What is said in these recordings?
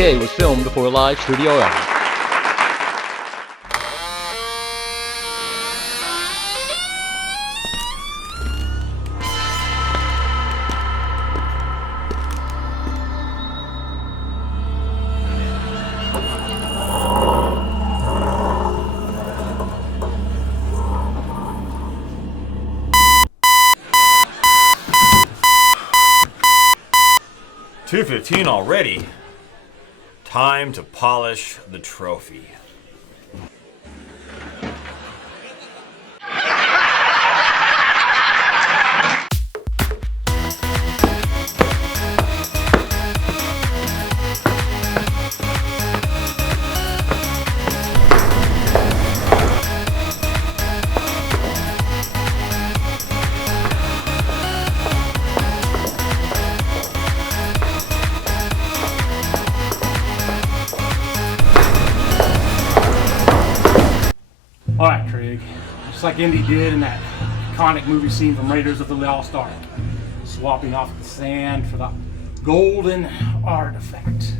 JFK was filmed before a live studio audience. $2:15 already. Time to polish the trophy. All right, Craig. Just like Indy did in that iconic movie scene from Raiders of the Lost Ark, swapping off the sand for the golden artifact.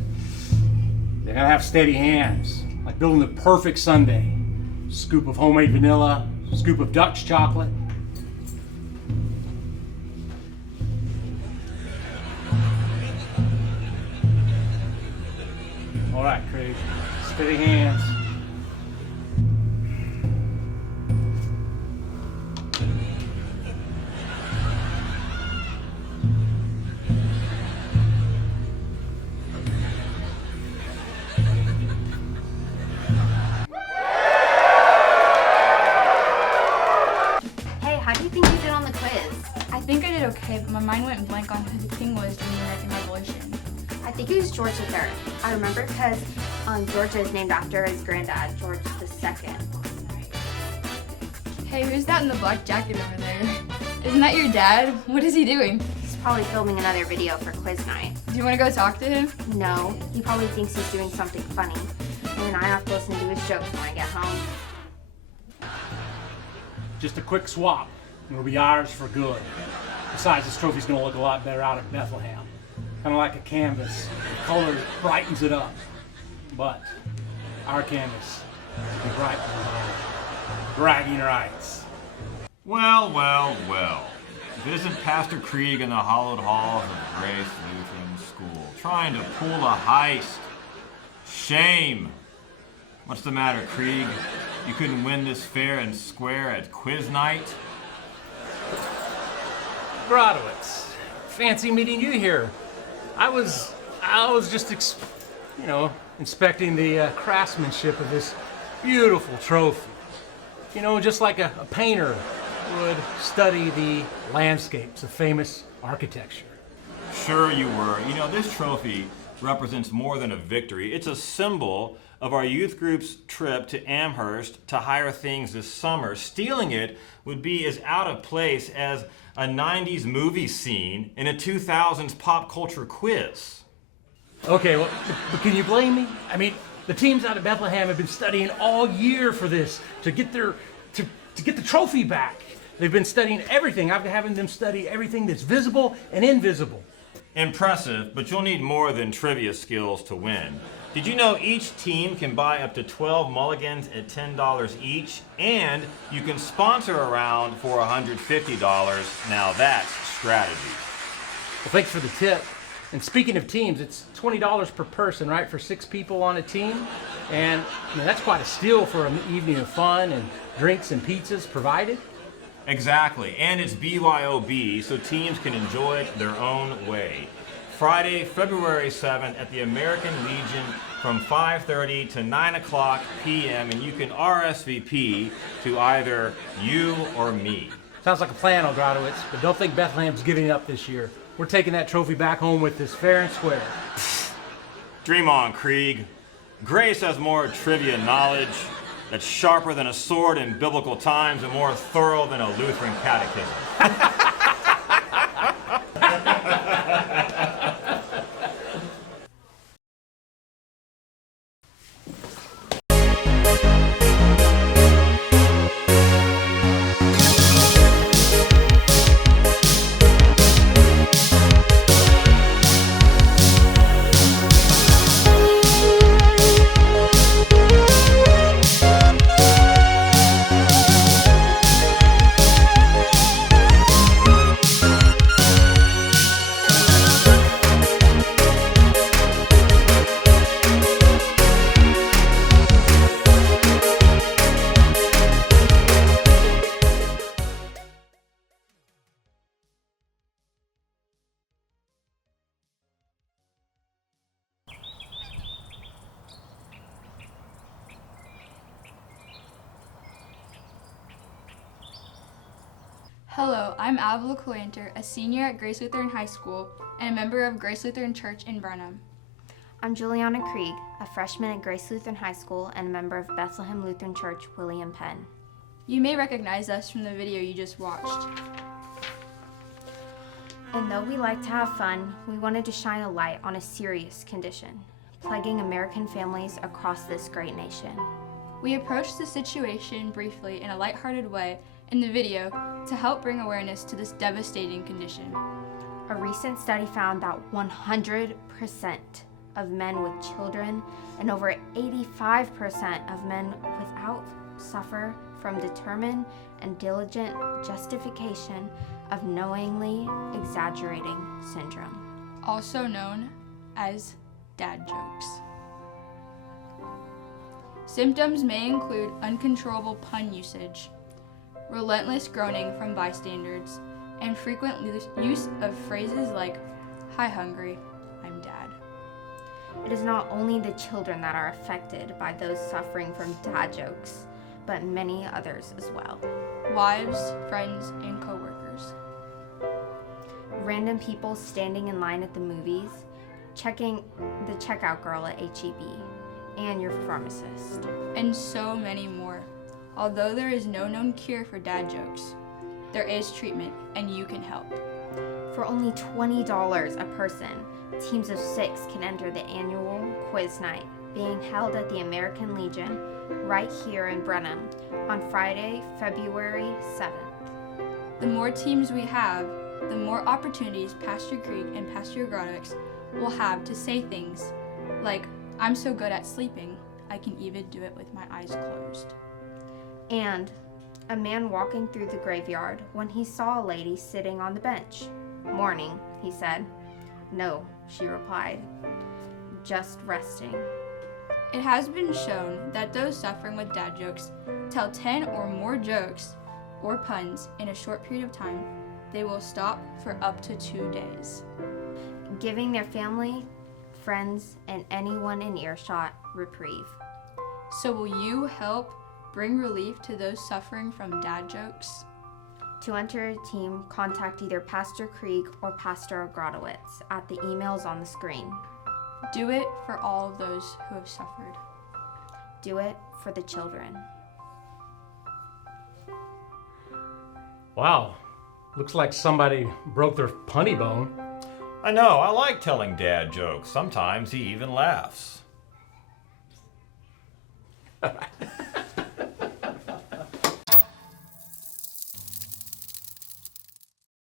They're gonna have steady hands, like building the perfect sundae. Scoop of homemade vanilla, scoop of Dutch chocolate. All right, Craig. Steady hands. How do you think you did on the quiz? I think I did okay, but my mind went blank on who the king was during the American Revolution. I think it was George III. I remember because Georgia is named after his granddad, George II. Hey, who's that in the black jacket over there? Isn't that your dad? What is he doing? He's probably filming another video for quiz night. Do you want to go talk to him? No, he probably thinks he's doing something funny. And then I have to listen to his jokes when I get home. Just a quick swap. It'll be ours for good. Besides, this trophy's gonna look a lot better out at Bethlehem. Kind of like a canvas. The color brightens it up. But our canvas will be bright for bragging rights. Well, well, well. Visit Pastor Krieg in the hallowed halls of Grace Lutheran School, trying to pull a heist. Shame. What's the matter, Krieg? You couldn't win this fair and square at quiz night? Graduates, fancy meeting you here. I was just, inspecting the craftsmanship of this beautiful trophy. You know, just like a painter would study the landscapes of famous architecture. Sure you were. You know, this trophy represents more than a victory. It's a symbol of our youth group's trip to Amherst to hire things this summer. Stealing it would be as out of place as a 90s movie scene in a 2000s pop culture quiz. Okay, well, but can you blame me? I mean, the teams out of Bethlehem have been studying all year for this, to get the trophy back. They've been studying everything. I've been having them study everything that's visible and invisible. Impressive, but you'll need more than trivia skills to win. Did you know each team can buy up to 12 mulligans at $10 each, and you can sponsor a round for $150? Now that's strategy. Well, thanks for the tip. And speaking of teams, it's $20 per person, right, for 6 people on a team? And that's quite a steal for an evening of fun and drinks and pizzas provided. Exactly, and it's BYOB, so teams can enjoy it their own way. Friday, February 7th at the American Legion from 5:30 to 9 o'clock p.m. and you can RSVP to either you or me. Sounds like a plan, O'Gradowitz, but don't think Bethlehem's giving up this year. We're taking that trophy back home with us fair and square. Dream on, Krieg. Grace has more trivia knowledge that's sharper than a sword in biblical times and more thorough than a Lutheran catechism. Hello, I'm Avila Colanter, a senior at Grace Lutheran High School and a member of Grace Lutheran Church in Brenham. I'm Juliana Krieg, a freshman at Grace Lutheran High School and a member of Bethlehem Lutheran Church, Penn. You may recognize us from the video you just watched. And though we like to have fun, we wanted to shine a light on a serious condition, plaguing American families across this great nation. We approached the situation briefly in a lighthearted way in the video to help bring awareness to this devastating condition. A recent study found that 100% of men with children and over 85% of men without suffer from determined and diligent justification of knowingly exaggerating syndrome, also known as dad jokes. Symptoms may include uncontrollable pun usage, relentless groaning from bystanders, and frequent use of phrases like, "Hi hungry, I'm dad." It is not only the children that are affected by those suffering from dad jokes, but many others as well. Wives, friends, and coworkers. Random people standing in line at the movies, checking the checkout girl at HEB, and your pharmacist. And so many more. Although there is no known cure for dad jokes, there is treatment and you can help. For only $20 a person, teams of 6 can enter the annual quiz night being held at the American Legion right here in Brenham on Friday, February 7th. The more teams we have, the more opportunities Pastor Krieg and Pastor Grodowicz will have to say things like, "I'm so good at sleeping, I can even do it with my eyes closed." And a man walking through the graveyard when he saw a lady sitting on the bench. "Morning," he said. "No," she replied. "Just resting." It has been shown that those suffering with dad jokes tell 10 or more jokes or puns in a short period of time, they will stop for up to 2 days, giving their family, friends, and anyone in earshot reprieve. So will you help bring relief to those suffering from dad jokes? To enter a team, contact either Pastor Krieg or Pastor Grodowicz at the emails on the screen. Do it for all of those who have suffered. Do it for the children. Wow, looks like somebody broke their punny bone. I know, I like telling dad jokes. Sometimes he even laughs.